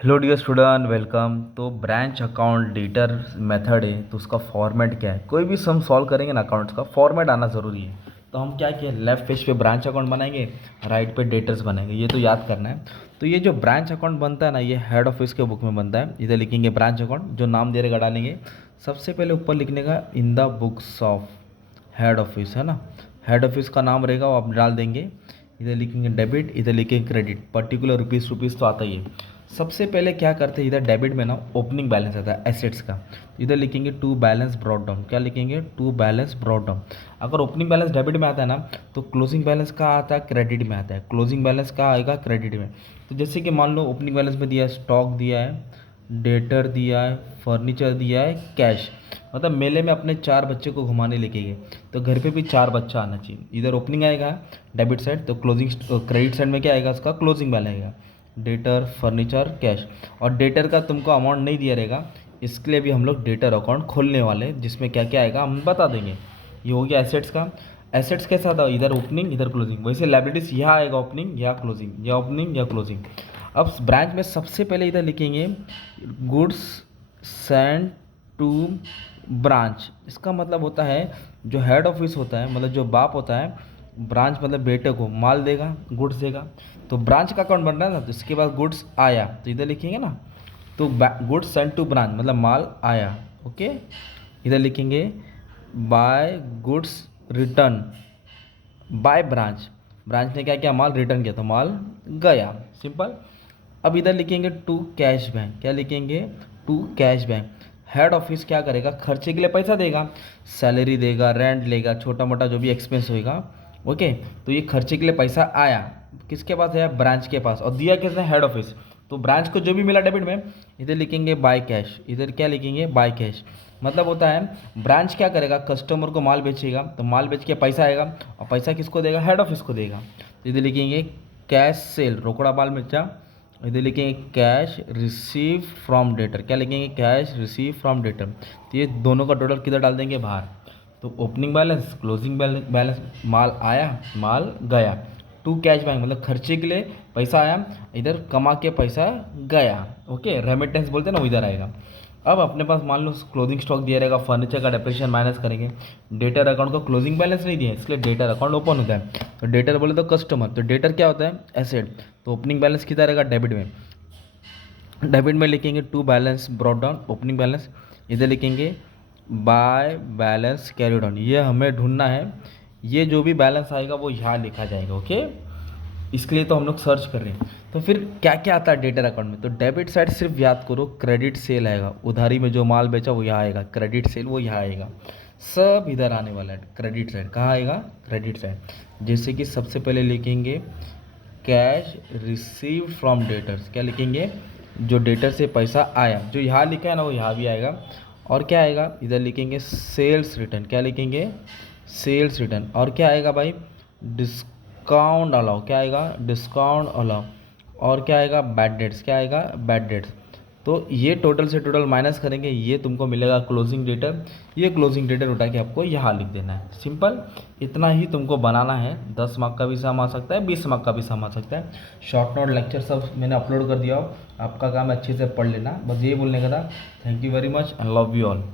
Hello dear student, welcome. तो branch account debtor method है, तो उसका फॉर्मेट क्या है। कोई भी सम सॉल्व करेंगे ना, अकाउंट्स का फॉर्मेट आना ज़रूरी है। तो हम क्या किए, लेफ्ट पेज पे ब्रांच अकाउंट बनाएंगे, राइट पे डेटर्स बनाएंगे, ये तो याद करना है। तो ये जो ब्रांच अकाउंट बनता है ना, ये हेड ऑफिस के बुक में बनता है। इधर लिखेंगे ब्रांच अकाउंट, जो नाम दे रहेगा डालेंगे। सबसे पहले ऊपर लिखने का in the books of head office, है ना। हेड ऑफिस का नाम रहेगा, वो आप डाल देंगे। इधर लिखेंगे डेबिट, इधर लिखेंगे क्रेडिट। पर्टिकुलर रुपीज़ तो आता ही है। सबसे पहले क्या करते हैं, इधर डेबिट में ना ओपनिंग बैलेंस आता है एसेट्स का। इधर लिखेंगे टू बैलेंस ब्रॉट डाउन। क्या लिखेंगे, टू बैलेंस ब्रॉट डाउन। अगर ओपनिंग बैलेंस डेबिट में आता है ना, तो क्लोजिंग बैलेंस का आता है क्रेडिट में आता है। क्लोजिंग बैलेंस का आएगा क्रेडिट में। तो जैसे कि मान लो ओपनिंग बैलेंस में दिया है, स्टॉक दिया है, डेटर दिया है, फर्नीचर दिया है, कैश। मतलब मेले में अपने 4 बच्चे को घुमाने लेके गए, तो घर पे भी 4 बच्चा आना चाहिए। इधर ओपनिंग आएगा डेबिट साइड, तो क्लोजिंग क्रेडिट साइड में क्या आएगा, उसका क्लोजिंग बैलेंस आएगा, डेटर, फर्नीचर, कैश। और डेटर का तुमको अमाउंट नहीं दिया रहेगा, इसके लिए भी हम लोग डेटर अकाउंट खोलने वाले हैं, जिसमें क्या क्या आएगा हम बता देंगे। ये हो गया एसेट्स का। एसेट्स के साथ इधर ओपनिंग इधर क्लोजिंग। वैसे लाइबिलिटीज यहाँ आएगा ओपनिंग या क्लोजिंग, या ओपनिंग या क्लोजिंग। अब ब्रांच में सबसे पहले इधर लिखेंगे गुड्स सेंड टू ब्रांच। इसका मतलब होता है जो हेड ऑफिस होता है, मतलब जो बाप होता है, ब्रांच मतलब बेटे को माल देगा, गुड्स देगा। तो ब्रांच का अकाउंट बन रहा है ना, तो इसके बाद गुड्स आया, तो इधर लिखेंगे ना, तो गुड्स सेंड टू ब्रांच मतलब माल आया। ओके, इधर लिखेंगे by goods return by branch. Branch ने क्या किया, माल रिटर्न किया, तो माल गया, सिंपल। अब इधर लिखेंगे टू कैश बैंक। क्या लिखेंगे, to cash bank. Head office क्या करेगा, खर्चे के लिए पैसा देगा, सैलरी देगा, रेंट लेगा, छोटा मोटा जो भी एक्सपेंस होएगा। ओके, तो ये खर्चे के लिए पैसा आया, किसके पास आया, ब्रांच के पास। और दिया किसने, हेड ऑफिस। तो ब्रांच को जो भी मिला डेबिट में, इधर लिखेंगे बाय कैश। इधर क्या लिखेंगे, बाय कैश। मतलब होता है ब्रांच क्या करेगा, कस्टमर को माल बेचेगा, तो माल बेच के पैसा आएगा, और पैसा किसको देगा, हेड ऑफिस को देगा। तो इधर लिखेंगे कैश सेल, रोकड़ा माल बेचा। इधर लिखेंगे कैश रिसीव फ्रॉम डेटर। क्या लिखेंगे, कैश रिसीव फ्रॉम डेटर। तो ये दोनों का टोटल किधर डाल देंगे, बाहर। तो ओपनिंग बैलेंस, क्लोजिंग बैलेंस, माल आया, माल गया। टू कैश बैंक मतलब खर्चे के लिए पैसा आया, इधर कमा के पैसा गया। ओके, रेमिटेंस बोलते हैं ना, वो इधर आएगा। अब अपने पास मान लो क्लोजिंग स्टॉक दिया रहेगा, फर्नीचर का डेप्रिसिएशन माइनस करेंगे। डेटर अकाउंट को क्लोजिंग बैलेंस नहीं दिया, इसलिए डेटर अकाउंट ओपन होता है। तो डेटर बोले तो कस्टमर, तो डेटर क्या होता है, एसेट। तो ओपनिंग बैलेंस कितना रहेगा, डेबिट में। डेबिट में लिखेंगे to balance brought down, opening balance. इधर लिखेंगे बाय बैलेंस कैरी डाउन। ये हमें ढूंढना है, ये जो भी बैलेंस आएगा वो यहाँ लिखा जाएगा। ओके, इसके लिए तो हम लोग सर्च कर रहे हैं। तो फिर क्या क्या आता है डेटर अकाउंट में, तो डेबिट साइड सिर्फ याद करो, क्रेडिट सेल आएगा, उधारी में जो माल बेचा वो यहाँ आएगा, क्रेडिट सेल वो यहाँ आएगा। सब इधर आने वाला है, क्रेडिट साइड कहाँ आएगा, क्रेडिट साइड। जैसे कि सबसे पहले लिखेंगे कैश रिसीव फ्रॉम डेटर्स। क्या लिखेंगे, जो डेटर से पैसा आया, जो यहाँ लिखा है ना वो यहाँ भी आएगा। और क्या आएगा, इधर लिखेंगे सेल्स रिटर्न। क्या लिखेंगे, सेल्स रिटर्न। और क्या आएगा भाई, डिस्काउंट अलाउ। क्या आएगा, डिस्काउंट अलाउ। और क्या आएगा, बैड डेट्स। क्या आएगा, बैड डेट्स। तो ये टोटल से टोटल माइनस करेंगे, ये तुमको मिलेगा क्लोजिंग डेटर। ये क्लोजिंग डेटर उठा के आपको यहाँ लिख देना है, सिंपल। इतना ही तुमको बनाना है। 10 मार्क का भी सम आ सकता है, 20 मार्क का भी सम आ सकता है। शॉर्ट नोट लेक्चर सब मैंने अपलोड कर दिया हो, आपका काम अच्छे से पढ़ लेना, बस ये बोलने का था। Thank you very much and love you all.